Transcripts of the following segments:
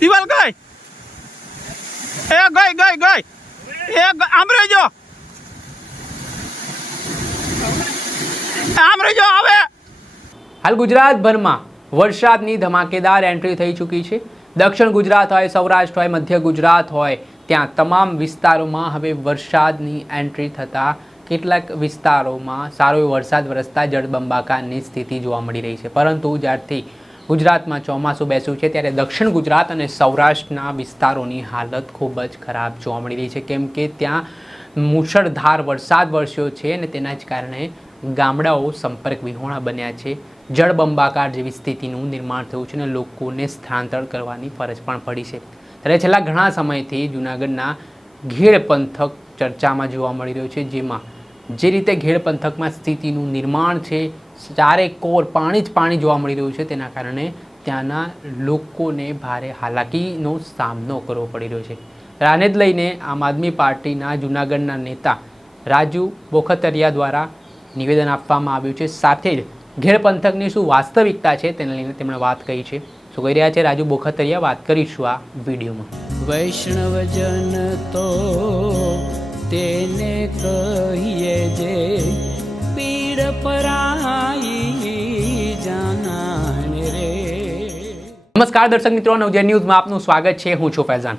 દિવાલ ગઈ. એ ગઈ ગઈ ગઈ. એ આમ રહેજો. આમ રહેજો હવે. હાલ ગુજરાતભરમાં વરસાદની ધમાકેદાર એન્ટ્રી થઈ ચૂકી છે. દક્ષિણ ગુજરાત હોય, સૌરાષ્ટ્ર હોય, મધ્ય ગુજરાત હોય, ત્યાં તમામ વિસ્તારોમાં હવે વરસાદની એન્ટ્રી થતાં કેટલાક વિસ્તારોમાં સારો એવો વરસાદ વરસતા જળબંબાકારની સ્થિતિ જોવા મળી રહી છે. પરંતુ જ્યારથી ગુજરાતમાં ચોમાસું બેસ્યું છે ત્યારે દક્ષિણ ગુજરાત અને સૌરાષ્ટ્રના વિસ્તારોની હાલત ખૂબ જ ખરાબ જોવા મળી રહી છે. કેમ કે ત્યાં મુશળધાર વરસાદ વરસ્યો છે અને તેના જ કારણે ગામડાઓ સંપર્ક વિહોણા બન્યા છે. જળબંબાકાર જેવી સ્થિતિનું નિર્માણ થયું છે અને લોકોને સ્થળાંતર કરવાની ફરજ પણ પડી છે. ત્યારે છેલ્લા ઘણા સમયથી જૂનાગઢના ઘેડ પંથક ચર્ચામાં જોવા મળી રહ્યો છે, જેમાં જે રીતે ઘેડ પંથકમાં સ્થિતિનું નિર્માણ છે, ચારે કોર પાણી જ પાણી જોવા મળી રહ્યું છે, તેના કારણે ત્યાંના લોકોને ભારે હાલાકીનો સામનો કરવો પડી રહ્યો છે. રાને જ લઈને આમ આદમી પાર્ટીના જૂનાગઢના નેતા રાજુ બોખતરિયા દ્વારા નિવેદન આપવામાં આવ્યું છે. સાથે જ ઘેડ પંથકની શું વાસ્તવિકતા છે, તેને લઈને તેમણે વાત કહી છે. શું કહી રહ્યા છે રાજુ બોખતરિયા? વાત કરીશું આ વિડીયોમાં. વૈષ્ણવજન તો તેને કહીએ જે પીડ પરાઈ જાનાને રે. નમસ્કાર દર્શક મિત્રો નવજે ન્યૂઝમાં આપનું સ્વાગત છે. હું છું ફૈઝાન.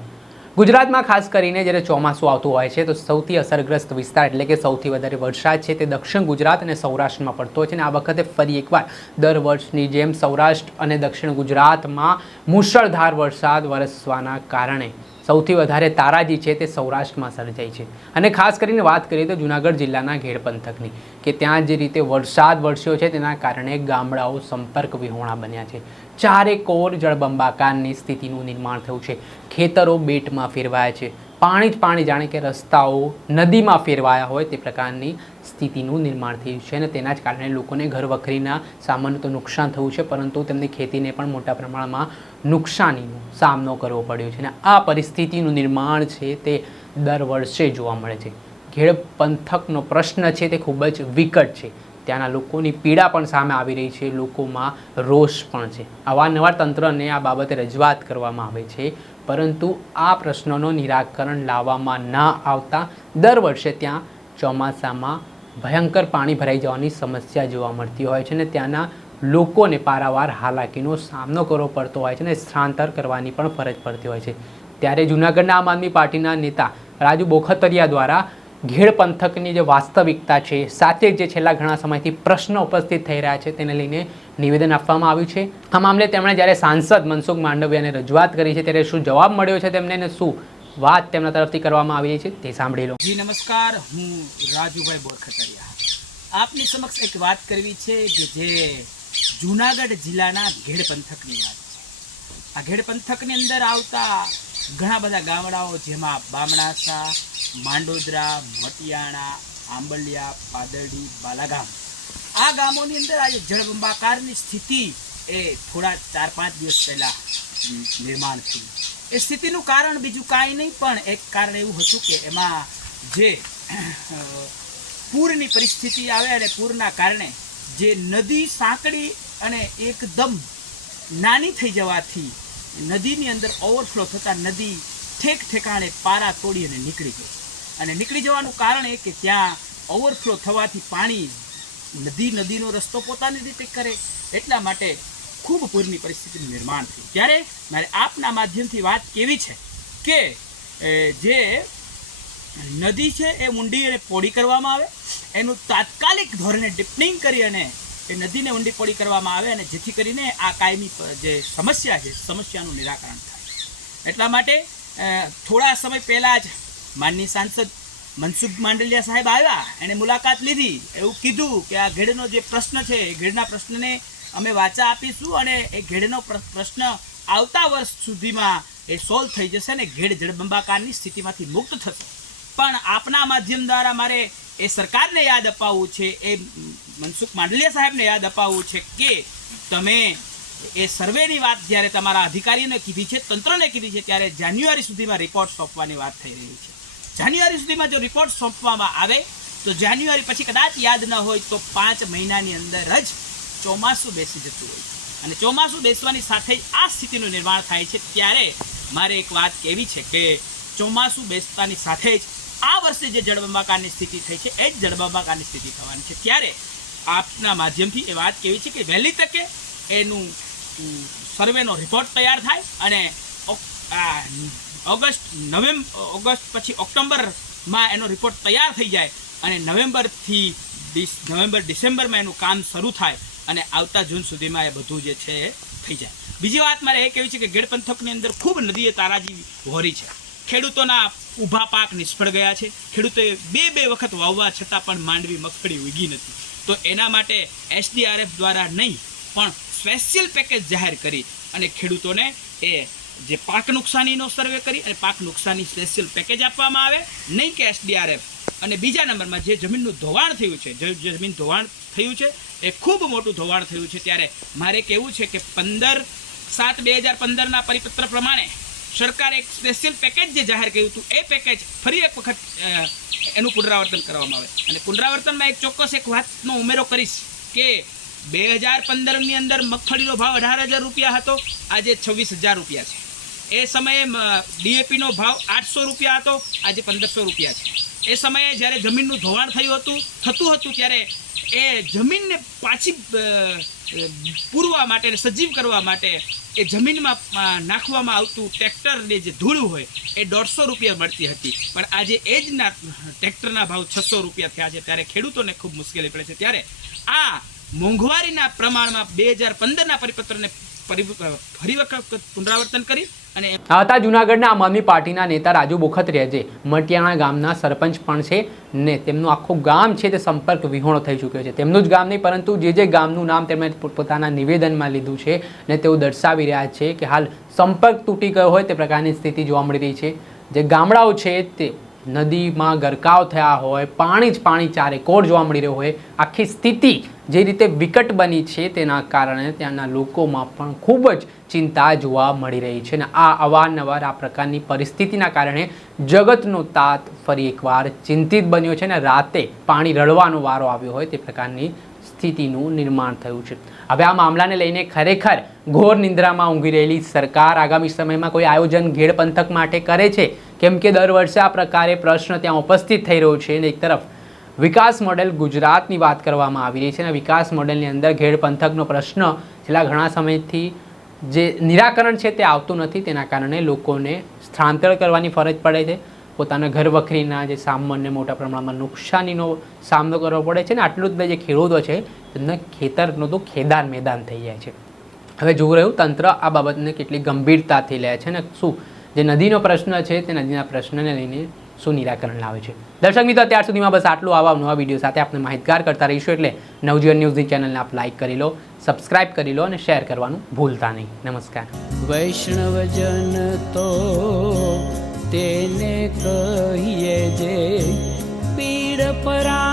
ગુજરાતમાં ખાસ કરીને જ્યારે ચોમાસું આવતું હોય છે, તો સૌથી અસરગ્રસ્ત વિસ્તાર એટલે કે સૌથી વધારે વરસાદ છે તે દક્ષિણ ગુજરાત અને સૌરાષ્ટ્રમાં પડતો હોય છે અને આ વખતે ફરી એકવાર દર વર્ષની જેમ સૌરાષ્ટ્ર અને દક્ષિણ ગુજરાતમાં મુશળધાર વરસાદ વરસવાના કારણે સૌથી વધારે તારાજી છે તે સૌરાષ્ટ્રમાં સર્જાઈ છે. અને ખાસ કરીને વાત કરીએ તો જુનાગઢ જિલ્લાના ઘેડ પંથકની કે ત્યાં જે રીતે વરસાદ વરસ્યો છે તેના કારણે ગામડાઓ સંપર્ક વિહોણા બન્યા છે. ચારે કોર જળબંબાકારની સ્થિતિનું નિર્માણ થયું છે. ખેતરો બેટમાં ફેરવાયા છે. પાણી જ પાણી જાણે કે રસ્તાઓ નદીમાં ફેરવાયા હોય તે પ્રકારની સ્થિતિનું નિર્માણ થયું છે અને તેના જ કારણે લોકોને ઘર વખરીના સામાન્ય તો નુકસાન થયું છે, પરંતુ તેમની ખેતીને પણ મોટા પ્રમાણમાં નુકસાનીનો સામનો કરવો પડ્યો છે અને આ પરિસ્થિતિનું નિર્માણ છે તે દર વર્ષે જોવા મળે છે. ઘેડ પંથકનો પ્રશ્ન છે તે ખૂબ જ વિકટ છે. ત્યાંના લોકોની પીડા પણ સામે આવી રહી છે, લોકોમાં રોષ પણ છે. અવારનવાર તંત્રને આ બાબતે રજૂઆત કરવામાં આવે છે પરંતુ આ પ્રશ્નોનો નિરાકરણ લાવવામાં ન આવતા દર વર્ષે ત્યાં ચોમાસામાં ભયંકર પાણી ભરાઈ જવાની સમસ્યા જોવા મળતી હોય છે અને ત્યાંના લોકોને પારાવાર હાલાકીનો સામનો કરવો પડતો હોય છે અને સ્થળાંતર કરવાની પણ ફરજ પડતી હોય છે. ત્યારે જૂનાગઢના આમ આદમી પાર્ટીના નેતા રાજુ બોખતરિયા દ્વારા ઘેડ પંથકની જે વાસ્તવિકતા છે, સાથે જ છેલ્લા ઘણા સમયથી પ્રશ્નો ઉપસ્થિત થઈ રહ્યા છે, તેને લઈને નિવેદન આપવામાં આવ્યું છે. આ મામલે તેમણે જ્યારે સાંસદ મનસુખ માંડવિયાને રજૂઆત કરી છે, ત્યારે શું જવાબ મળ્યો છે તેમને શું વાત તેમના તરફથી કરવામાં આવી છે, તે સાંભળી લો. જી, નમસ્કાર. હું રાજુભાઈ બોરખતરિયા. આપની સમક્ષ એક વાત કરવી છે કે જે જૂનાગઢ જિલ્લાના ઘેડ પંથકની વાત છે. આ ઘેડ પંથકની અંદર આવતા ઘણા બધા ગામડાઓ જેમાં બામણાસા, માંડોદરા મટિયાણા આંબલિયા, પાદરડી, બાલાગામ. આ ગામોની અંદર આજે જળબંબાકારની સ્થિતિ એ થોડા ચાર પાંચ દિવસ પહેલાં નિર્માણ થયું. એ સ્થિતિનું કારણ બીજું કાંઈ નહીં, પણ એક કારણ એવું હતું કે એમાં જે પૂરની પરિસ્થિતિ આવે અને પૂરના કારણે જે નદી સાંકડી અને એકદમ નાની થઈ જવાથી નદીની અંદર ઓવરફ્લો થતાં નદી ઠેક ઠેકાણે પારા તોડી અને નીકળી ગઈ. અને નીકળી જવાનું કારણ એ કે ત્યાં ઓવરફ્લો થવાથી પાણી નદી નદીનો રસ્તો પોતાની રીતે કરે, એટલા માટે ખૂબ પૂરની પરિસ્થિતિનું નિર્માણ થયું ત્યારે મારે આપના માધ્યમથી વાત કેવી છે કે જે નદી છે એ ઊંડી અને પોડી કરવામાં આવે, એનું તાત્કાલિક ધોરણે ડિપનિંગ કરી અને એ નદીને ઊંડી પોળી કરવામાં આવે અને જેથી કરીને આ કાયમી જે સમસ્યા છે, સમસ્યાનું નિરાકરણ થાય. એટલા માટે થોડા સમય પહેલાં જ માનની સાંસદ મનસુખ માંડલિયા સાહેબ આવ્યા. એણે મુલાકાત લીધી. એવું કીધું કે આ ઘેડનો જે પ્રશ્ન છે, એ ઘેડના પ્રશ્નને અમે વાચા આપીશું અને એ ઘેડનો પ્રશ્ન આવતા વર્ષ સુધીમાં એ સોલ્વ થઈ જશે ને ઘેડ જળબંબાકારની સ્થિતિમાંથી મુક્ત થશે. પણ આપના માધ્યમ દ્વારા મારે એ સરકારને યાદ અપાવવું છે, એ મનસુખ માંડલિયા સાહેબને યાદ અપાવવું છે કે તમે એ સર્વેની વાત જ્યારે તમારા અધિકારીઓને કીધી છે, તંત્રને કીધી છે, ત્યારે જાન્યુઆરી સુધીમાં રિપોર્ટ સોંપવાની વાત થઈ રહી છે. જાન્યુઆરી સુધીમાં જો રિપોર્ટ સોંપવામાં આવે, તો જાન્યુઆરી પછી કદાચ યાદ ન હોય તો પાંચ મહિનાની અંદર જ ચોમાસું બેસી જતું હોય અને ચોમાસું બેસવાની સાથે જ આ સ્થિતિનું નિર્માણ થાય છે. ત્યારે મારે એક વાત કહેવી છે કે ચોમાસું બેસતાની સાથે જ આ વર્ષે જે જળબંબાકારની સ્થિતિ થઈ છે, એ જ જળબંબાકારની સ્થિતિ થવાની છે. ત્યારે આપના માધ્યમથી એ વાત કહેવી છે કે વહેલી તકે એનું સર્વેનો રિપોર્ટ તૈયાર થાય અને ઓગસ્ટ નવેમ્બર ઓગસ્ટ પછી ઓક્ટોબરમાં એનો રિપોર્ટ તૈયાર થઈ જાય અને નવેમ્બરથી નવેમ્બર, ડિસેમ્બરમાં એનું કામ શરૂ થાય અને આવતા જૂન સુધીમાં એ બધું જે છે એ થઈ જાય. બીજી વાત મારે એ કહેવી છે કે ગેડ પંથકની અંદર ખૂબ નદીએ તારાજી વહોરી છે. ખેડૂતોના ઊભા પાક નિષ્ફળ ગયા છે. ખેડૂતોએ બે બે વખત વાવવા છતાં પણ માંડવી મગફળી ઉગી નથી. તો એના માટે એસડીઆરએફ દ્વારા નહીં, પણ સ્પેશિયલ પેકેજ જાહેર કરી અને ખેડૂતોને એ જે પાક નુકસાનીનો સર્વે કરી અને પાક નુકસાની સ્પેશિયલ પેકેજ આપવામાં આવે. નહીં કે એસડીઆરએફ. અને બીજા નંબરમાં જે જમીનનું ધોવાણ થયું છે જે જમીન ધોવાણ થયું છે, એ ખૂબ મોટું ધોવાણ થયું છે. ત્યારે મારે કહેવું છે કે પંદર સાત બે હજાર પંદરના પરિપત્ર પ્રમાણે સરકારે એક સ્પેશિયલ પેકેજ જે જાહેર કર્યું હતું, એ પેકેજ ફરી એક વખત એનું પુનરાવર્તન કરવામાં આવે. અને પુનરાવર્તનમાં એક ચોક્કસ એક વાતનો ઉમેરો કરીશ કે બે હજાર પંદરની અંદર મગફળીનો ભાવ અઢાર હજાર રૂપિયા હતો, આજે છવ્વીસ હજાર રૂપિયા છે. એ સમયે ડીએપીનો ભાવ આઠસો રૂપિયા હતો, આજે પંદરસો રૂપિયા છે. એ સમયે જ્યારે જમીનનું ધોવાણ થયું હતું, થતું હતું ત્યારે એ જમીનને પાછી પૂરવા માટે સજીવ કરવા માટે એ જમીનમાં નાખવામાં આવતું ટ્રેક્ટરની જે ધૂળ હોય, એ દોઢસો રૂપિયા મળતી હતી. પણ આજે એ જ ટ્રેક્ટરના ભાવ છસો રૂપિયા થયા છે. ત્યારે ખેડૂતોને ખૂબ મુશ્કેલી પડે છે. ત્યારે આ મોંઘવારીના પ્રમાણમાં બે હજાર પંદરના પરિપત્રને પરિ ફરી વખત પુનરાવર્તન કરી અને હતા જૂનાગઢના આમ આદમી પાર્ટીના નેતા રાજુ બોખત્રિયા જે મટિયાણા ગામના સરપંચ પણ છે ને તેમનું આખું ગામ છે તે સંપર્ક વિહોણો થઈ ચૂક્યો છે. તેમનું જ ગામ નહીં, પરંતુ જે જે ગામનું નામ તેમણે પોતાના નિવેદનમાં લીધું છે ને તેઓ દર્શાવી રહ્યા છે કે હાલ સંપર્ક તૂટી ગયો હોય તે પ્રકારની સ્થિતિ જોવા મળી રહી છે. જે ગામડાઓ છે તે નદીમાં ગરકાવ થયા હોય, પાણી જ પાણી ચારે કોર જોવા મળી રહ્યું હોય, આખી સ્થિતિ જે રીતે વિકટ બની છે તેના કારણે ત્યાંના લોકોમાં પણ ખૂબ જ ચિંતા જોવા મળી રહી છે. અને આ અવારનવાર આ પ્રકારની પરિસ્થિતિના કારણે જગતનો તાત ફરી એકવાર ચિંતિત બન્યો છે અને રાતે પાણી રડવાનો વારો આવ્યો હોય તે પ્રકારની સ્થિતિનું નિર્માણ થયું છે. હવે આ મામલાને લઈને ખરેખર ઘોર નિંદ્રામાં ઊંઘી રહેલી સરકાર આગામી સમયમાં કોઈ આયોજન ઘેડ પંથક માટે કરે છે? કેમ કે દર વર્ષે આ પ્રકારે પ્રશ્ન ત્યાં ઉપસ્થિત થઈ રહ્યો છે અને એક તરફ વિકાસ મોડેલ ગુજરાતની વાત કરવામાં આવી રહી છે અને વિકાસ મોડેલની અંદર ઘેડ પંથકનો પ્રશ્ન છેલ્લા ઘણા સમયથી જે નિરાકરણ છે તે આવતું નથી, તેના કારણે લોકોને સ્થળાંતર કરવાની ફરજ પડે છે. પોતાના ઘર વખરીના જે સામાન્ય મોટા પ્રમાણમાં નુકસાનીનો સામનો કરવો પડે છે ને આટલું જ બે જે ખેડૂતો છે, તેમના ખેતરનું તો ખેદાન મેદાન થઈ જાય છે. હવે જોવું રહ્યું, તંત્ર આ બાબતને કેટલી ગંભીરતાથી લે છે ને શું જે નદીનો પ્રશ્ન છે તે નદીના પ્રશ્નને લઈને શું નિરાકરણ લાવે છે. દર્શક મિત્રો, અત્યાર સુધીમાં બસ આટલું આવા નવા વીડિયો સાથે આપણે માહિતગાર કરતા રહીશું એટલે નવજીવન ન્યૂઝની ચેનલને આપ લાઇક કરી લો સબસ્ક્રાઇબ કરી લો અને શેર કરવાનું ભૂલતા નહીં. નમસ્કાર. વૈષ્ણવજન તો તેને કહીએ જે પીડ પરા